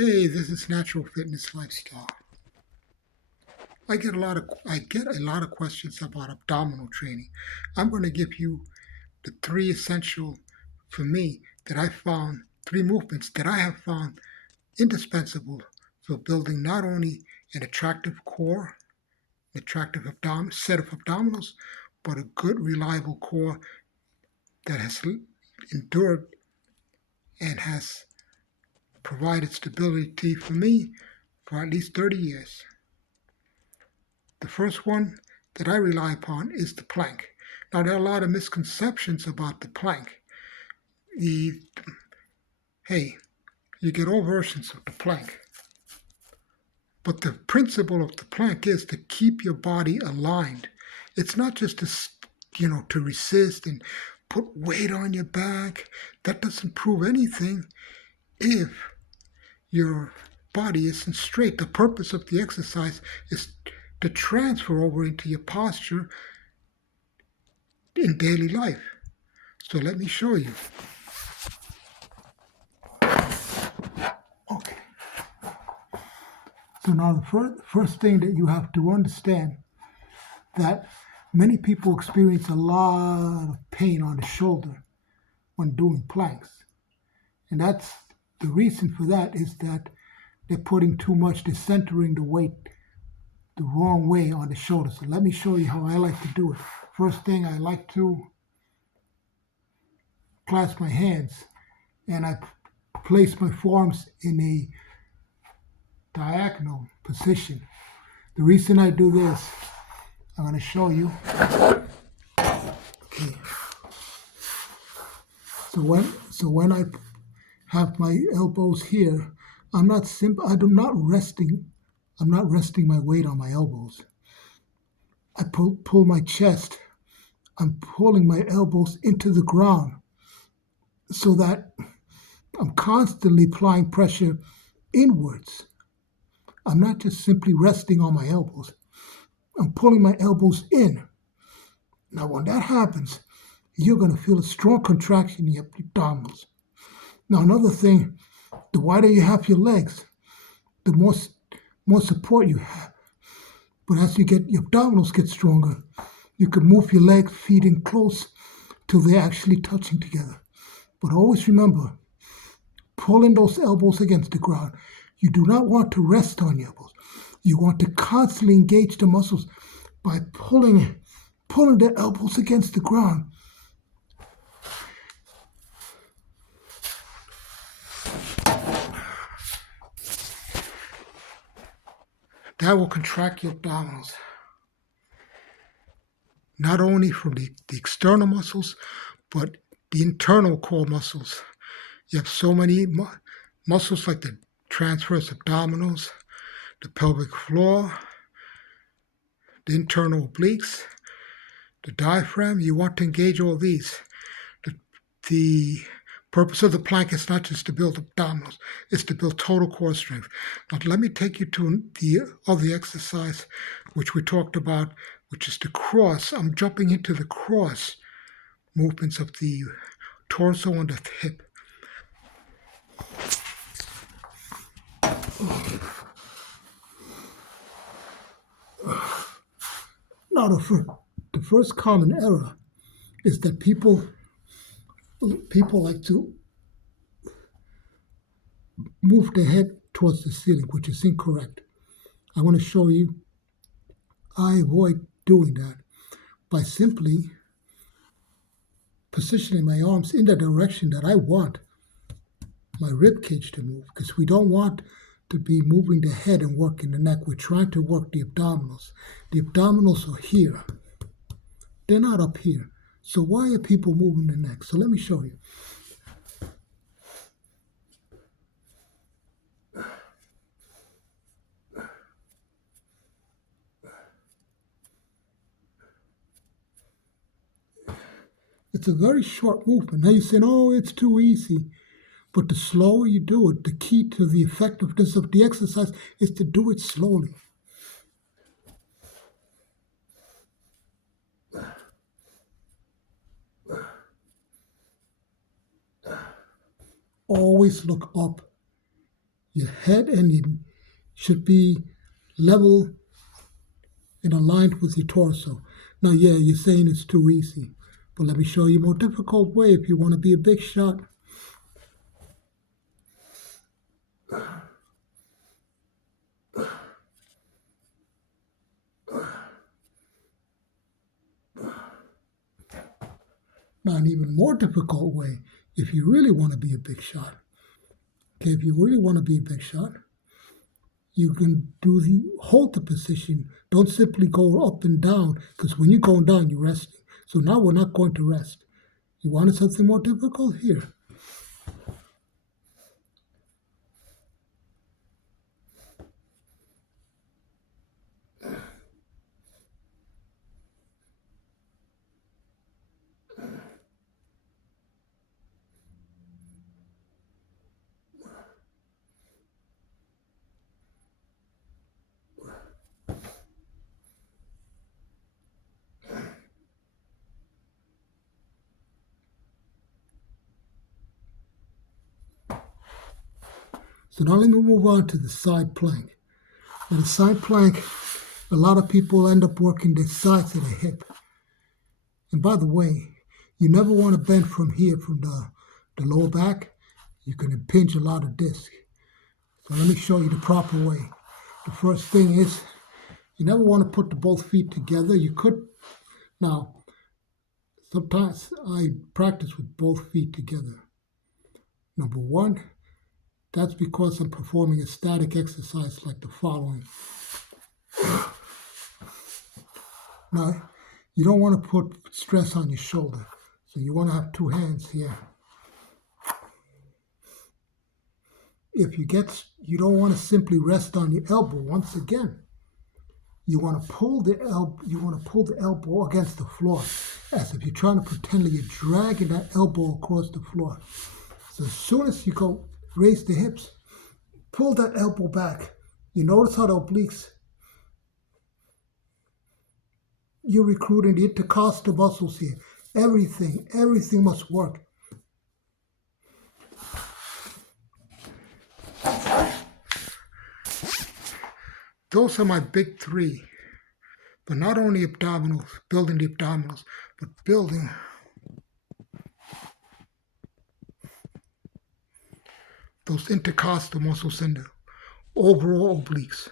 Hey, this is Natural Fitness Lifestyle. I get a lot of questions about abdominal training. I'm going to give you the three essential for me that I found three movements that I have found indispensable for building not only an attractive core, an attractive set of abdominals, but a good reliable core that has endured and has provided stability for me for at least 30 years. The first one that I rely upon is the plank. Now, there are a lot of misconceptions about the plank. The, hey, you get all versions of the plank, but the principle of the plank is to keep your body aligned. It's not just to resist and put weight on your back. That doesn't prove anything if your body isn't straight. The purpose of the exercise is to transfer over into your posture in daily life. So let me show you. Okay. So now the first thing that you have to understand that many people experience a lot of pain on the shoulder when doing planks. And that's the reason for that is that they're putting too much, they're centering the weight the wrong way on the shoulder. So let me show you how I like to do it. First thing, I like to clasp my hands and I place my forearms in a diagonal position. The reason I do this, I'm going to show you. Okay. So when I have my elbows here, I'm not resting. I'm not resting my weight on my elbows. I pull my chest. I'm pulling my elbows into the ground so that I'm constantly applying pressure inwards. I'm not just simply resting on my elbows. I'm pulling my elbows in. Now, when that happens, you're going to feel a strong contraction in your abdominals. Now, another thing, the wider you have your legs, the more support you have. But as your abdominals get stronger, you can move your legs, feet in close till they're actually touching together. But always remember, pulling those elbows against the ground. You do not want to rest on your elbows. You want to constantly engage the muscles by pulling the elbows against the ground. That will contract your abdominals, not only from the external muscles, but the internal core muscles. You have so many muscles like the transverse abdominals, the pelvic floor, the internal obliques, the diaphragm. You want to engage all these. The purpose of the plank is not just to build abdominals, it's to build total core strength. But let me take you to the other exercise, which we talked about, which is the cross. I'm jumping into the cross movements of the torso and the hip. Now, the first common error is that people like to move their head towards the ceiling, which is incorrect. I want to show you I avoid doing that by simply positioning my arms in the direction that I want my rib cage to move, because we don't want to be moving the head and working the neck. We're trying to work the abdominals. The abdominals are here. They're not up here. So why are people moving the neck? So let me show you. It's a very short movement. Now you're saying, oh, it's too easy. But the slower you do it, the key to the effectiveness of the exercise is to do it slowly. Always look up. Your head and you should be level and aligned with your torso. Now, yeah, you're saying it's too easy, but let me show you a more difficult way if you want to be a big shot. Now, an even more difficult way if you really want to be a big shot. Okay, if you really want to be a big shot, you can hold the position. Don't simply go up and down, because when you're going down, you're resting. So now we're not going to rest. You wanted something more difficult? Here. So now let me move on to the side plank. Now the side plank, a lot of people end up working the sides of the hip. And by the way, you never want to bend from here, from the lower back. You can impinge a lot of disc. So let me show you the proper way. The first thing is, you never want to put the both feet together. You could, now, sometimes I practice with both feet together. Number one, that's because I'm performing a static exercise like the following. Now, you don't want to put stress on your shoulder. So you want to have two hands here. You don't want to simply rest on your elbow. Once again, you want to pull the elbow against the floor, as if you're trying to pretend that you're dragging that elbow across the floor. So as soon as you go raise the hips, pull that elbow back. You notice how the obliques, you're recruiting the intercostal muscles here. Everything must work. Those are my big three. But not only abdominals, building the abdominals, but building those intercostal muscles and the overall obliques.